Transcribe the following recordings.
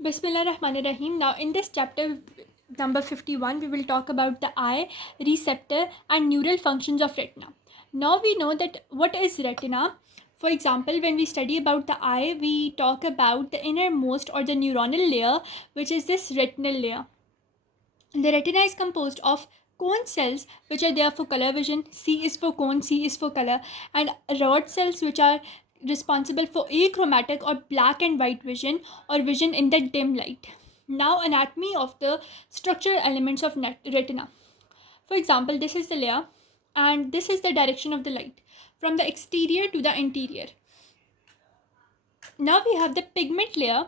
Bismillahirrahmanirrahim. Now, in this chapter number 51, we will talk about the eye, receptor, and neural functions of retina. Now, we know that what is retina. For example, when we study about the eye, we talk about the innermost or the neuronal layer, which is this retinal layer. The retina is composed of cone cells, which are there for color vision. C is for cone, C is for color, and rod cells, which are responsible for achromatic or black and white vision or vision in the dim light. Now, anatomy of the structural elements of retina. For example, this is the layer, and this is the direction of the light from the exterior to the interior. Now we have the pigment layer.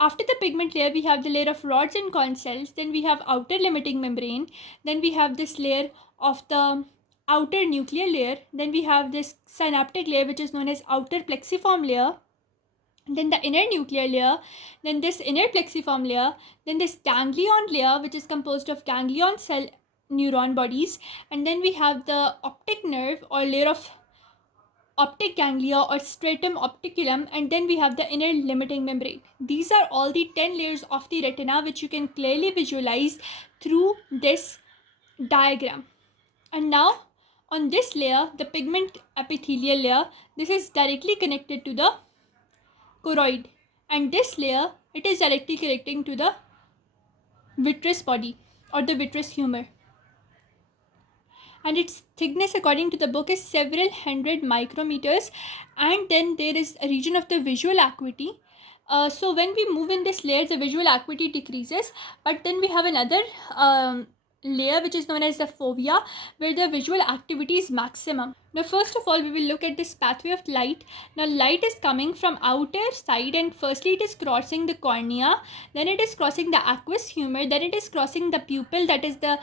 After the pigment layer, we have the layer of rods and cone cells. Then we have outer limiting membrane. Then we have this layer of the outer nuclear layer. Then we have this synaptic layer, which is known as outer plexiform layer. Then the inner nuclear layer. Then this inner plexiform layer. Then this ganglion layer, which is composed of ganglion cell neuron bodies. And then we have the optic nerve or layer of optic ganglia or stratum opticulum, and then we have the inner limiting membrane. These are all the 10 layers of the retina, which you can clearly visualize through this diagram. And now on this layer, the pigment epithelial layer, this is directly connected to the choroid, and this layer, it is directly connecting to the vitreous body or the vitreous humor, and its thickness according to the book is several hundred micrometers. And then there is a region of the visual acuity. So when we move in this layer, the visual acuity decreases, but then we have another layer which is known as the fovea, where the visual activity is maximum. Now first of all, we will look at this pathway of light. Now light is coming from outer side, and firstly it is crossing the cornea, then it is crossing the aqueous humor, then it is crossing the pupil, that is the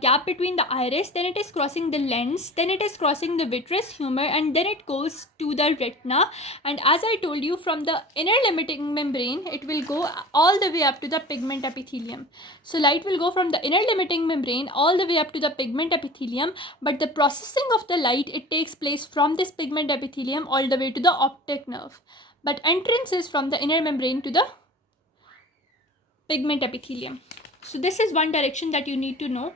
gap between the iris, then it is crossing the lens, then it is crossing the vitreous humor, and then it goes to the retina. And as I told you, from the inner limiting membrane, it will go all the way up to the pigment epithelium. So light will go from the inner limiting membrane all the way up to the pigment epithelium, but the processing of the light, it takes place from this pigment epithelium all the way to the optic nerve, but entrance is from the inner membrane to the pigment epithelium. So this is one direction that you need to know.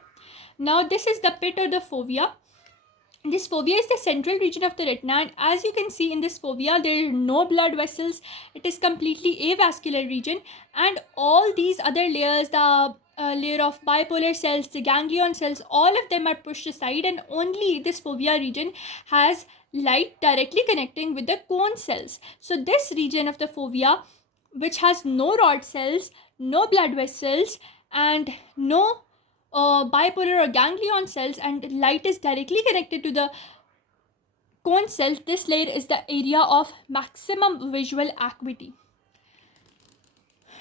Now this is the pit or the fovea. This fovea is the central region of the retina, and as you can see in this fovea, there are no blood vessels. It is completely avascular region, and all these other layers, the layer of bipolar cells, the ganglion cells, all of them are pushed aside, and only this fovea region has light directly connecting with the cone cells. So this region of the fovea, which has no rod cells, no blood vessels, and no bipolar or ganglion cells, and light is directly connected to the cone cells, this layer is the area of maximum visual acuity.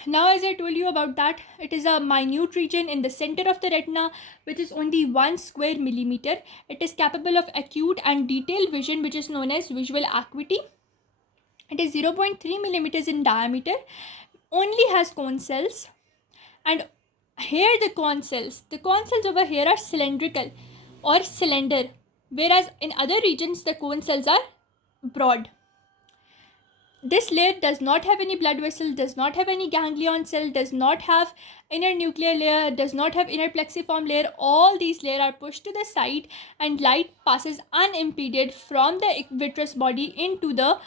Now, as I told you about that, it is a minute region in the center of the retina, which is only 1 square millimeter. It is capable of acute and detailed vision, which is known as visual acuity. It is 0.3 millimeters in diameter, only has cone cells, and here the cone cells over here are cylindrical or cylinder, whereas in other regions the cone cells are broad. This layer does not have any blood vessel, does not have any ganglion cell, does not have inner nuclear layer, does not have inner plexiform layer. All these layers are pushed to the side, and light passes unimpeded from the vitreous body into the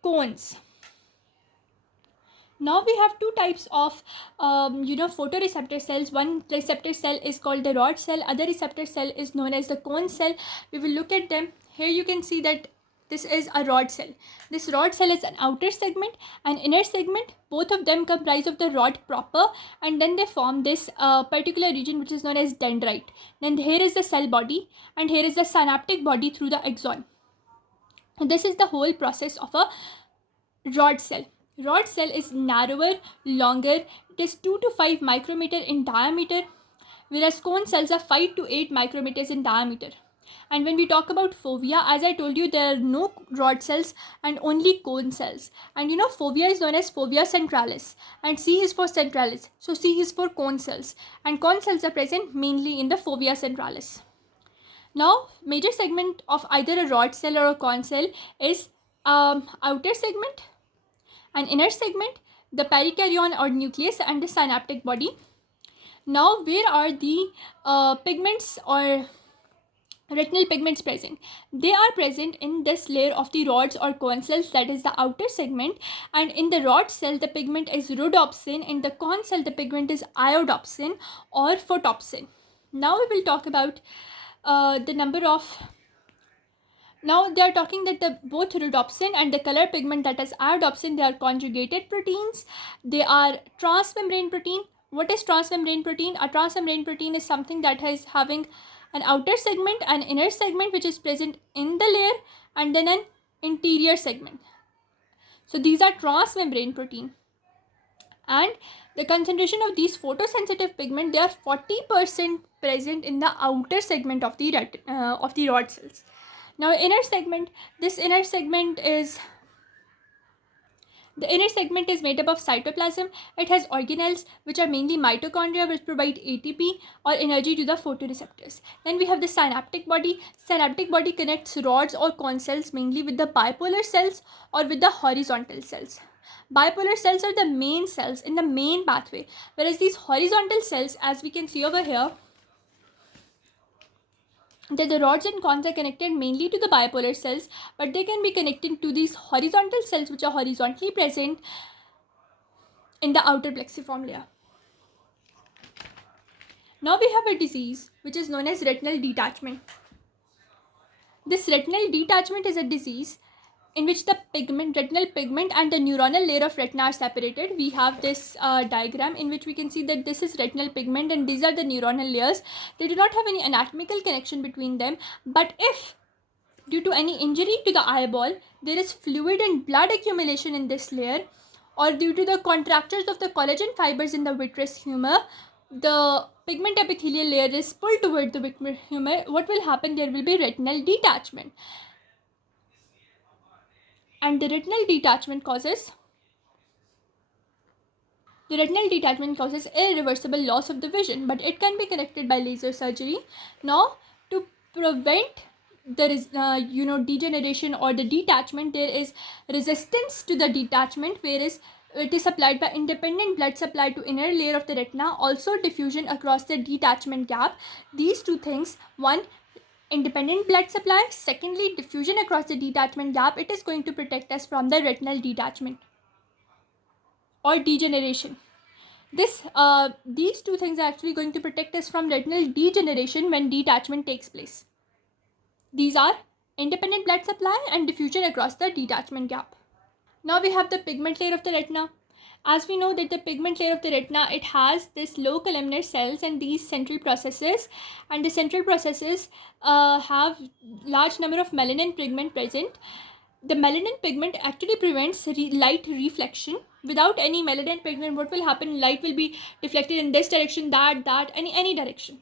cones. Now we have two types of photoreceptor cells. One receptor cell is called the rod cell, other receptor cell is known as the cone cell. We will look at them. Here you can see that this is a rod cell. This rod cell is an outer segment and inner segment. Both of them comprise of the rod proper, and then they form this particular region which is known as dendrite. Then here is the cell body, and here is the synaptic body through the axon. And this is the whole process of a rod cell. Rod cell is narrower, longer. It is 2 to 5 micrometer in diameter, whereas cone cells are 5 to 8 micrometers in diameter. And when we talk about fovea, as I told you, there are no rod cells and only cone cells. And fovea is known as fovea centralis, and C is for centralis. So C is for cone cells, and cone cells are present mainly in the fovea centralis. Now, major segment of either a rod cell or a cone cell is outer segment, an inner segment, the perikaryon or nucleus, and the synaptic body. Now, where are the pigments or retinal pigments present? They are present in this layer of the rods or cone cells, that is the outer segment. And in the rod cell, the pigment is rhodopsin. In the cone cell, the pigment is iodopsin or photopsin. Now we will talk about the number of. Now they are talking that the both rhodopsin and the color pigment, that is iodopsin, they are conjugated proteins. They are transmembrane protein. What is transmembrane protein? A transmembrane protein is something that is having an outer segment, an inner segment which is present in the layer, and then an interior segment. So these are transmembrane protein. And the concentration of these photosensitive pigment, they are 40% present in the outer segment of the rod cells. Now inner segment, this inner segment is the inner segment is made up of cytoplasm. It has organelles which are mainly mitochondria, which provide ATP or energy to the photoreceptors. Then we have the synaptic body. Synaptic body connects rods or cone cells mainly with the bipolar cells or with the horizontal cells. Bipolar cells are the main cells in the main pathway, whereas these horizontal cells, as we can see over here, that the rods and cones are connected mainly to the bipolar cells, but they can be connected to these horizontal cells which are horizontally present in the outer plexiform layer. Now we have a disease which is known as retinal detachment. This retinal detachment is a disease in which the retinal pigment and the neuronal layer of retina are separated. We have this diagram in which we can see that this is retinal pigment and these are the neuronal layers. They do not have any anatomical connection between them, but if due to any injury to the eyeball, there is fluid and blood accumulation in this layer, or due to the contractures of the collagen fibers in the vitreous humor, the pigment epithelial layer is pulled toward the vitreous humor. What will happen? There will be retinal detachment. And the retinal detachment causes irreversible loss of the vision, but it can be corrected by laser surgery. Now, to prevent the degeneration or the detachment, there is resistance to the detachment, whereas it is supplied by independent blood supply to inner layer of the retina, also diffusion across the detachment gap. These two things, one, independent blood supply, secondly, diffusion across the detachment gap, it is going to protect us from the retinal detachment or degeneration. These two things are actually going to protect us from retinal degeneration when detachment takes place. These are independent blood supply and diffusion across the detachment gap. Now we have the pigment layer of the retina. As we know that the pigment layer of the retina, it has this low columnar cells and these central processes, and the central processes have large number of melanin pigment present. The melanin pigment actually prevents light reflection. Without any melanin pigment, what will happen? Light will be deflected in this direction, that, any direction.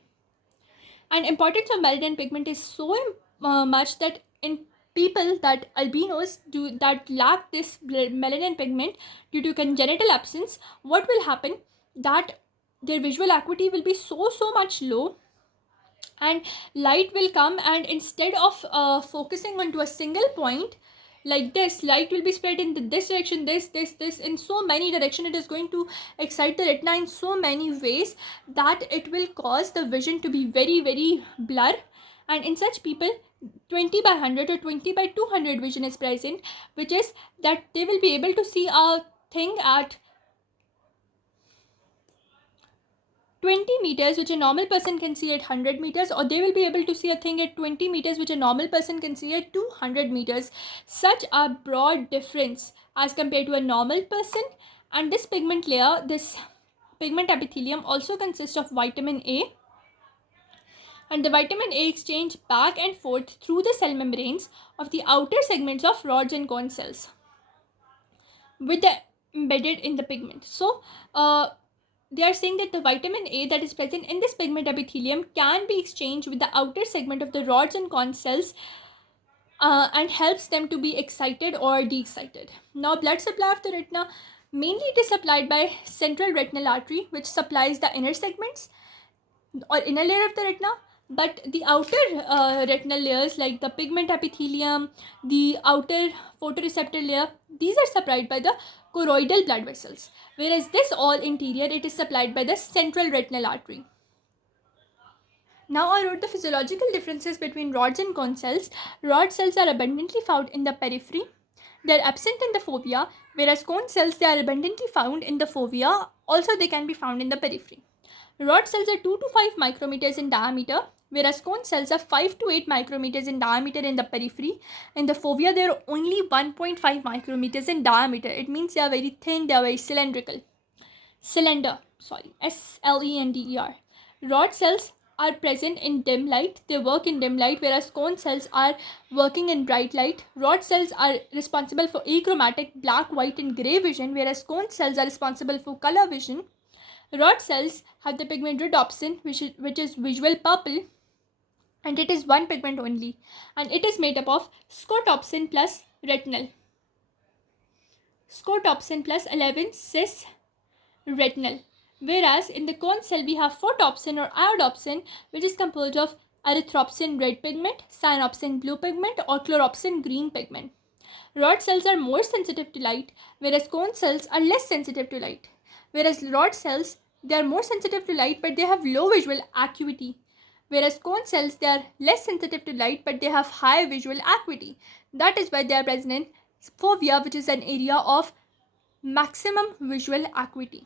And importance of melanin pigment is so much that in people that albinos that lack this melanin pigment due to congenital absence, what will happen? That their visual acuity will be so much low, and light will come, and instead of focusing onto a single point like this, light will be spread in this direction, this in so many direction. It is going to excite the retina in so many ways that it will cause the vision to be very blur. And in such people, 20 by 100 or 20 by 200 vision is present, which is that they will be able to see a thing at 20 meters which a normal person can see at 100 meters, or they will be able to see a thing at 20 meters which a normal person can see at 200 meters. Such a broad difference as compared to a normal person. And this pigment layer, this pigment epithelium, also consists of vitamin A, and the vitamin A exchange back and forth through the cell membranes of the outer segments of rods and cone cells with the embedded in the pigment. So they are saying that the vitamin A that is present in this pigment epithelium can be exchanged with the outer segment of the rods and cone cells and helps them to be excited or de-excited. Now, blood supply of the retina, mainly it is supplied by central retinal artery, which supplies the inner segments or inner layer of the retina, but the outer retinal layers like the pigment epithelium, the outer photoreceptor layer, these are supplied by the choroidal blood vessels, whereas this all interior, it is supplied by the central retinal artery. Now I wrote the physiological differences between rods and cone cells. Rod cells are abundantly found in the periphery. They are absent in the fovea, whereas cone cells, they are abundantly found in the fovea. Also, they can be found in the periphery. Rod cells are 2 to 5 micrometers in diameter, whereas cone cells are 5 to 8 micrometers in diameter in the periphery. In the fovea, they are only 1.5 micrometers in diameter. It means they are very thin, they are very cylindrical. Slender. Rod cells are present in dim light. They work in dim light, whereas cone cells are working in bright light. Rod cells are responsible for achromatic black, white and grey vision, whereas cone cells are responsible for color vision. Rod cells have the pigment rhodopsin, which is visual purple, and it is one pigment only, and it is made up of scotopsin plus retinal. Scotopsin plus 11 cis retinal. Whereas in the cone cell we have photopsin or iodopsin, which is composed of erythropsin red pigment, cyanopsin blue pigment or chloropsin green pigment. Rod cells are more sensitive to light, whereas cone cells are less sensitive to light. Whereas rod cells, they are more sensitive to light but they have low visual acuity. Whereas cone cells, they are less sensitive to light but they have high visual acuity. That is why they are present in fovea, which is an area of maximum visual acuity.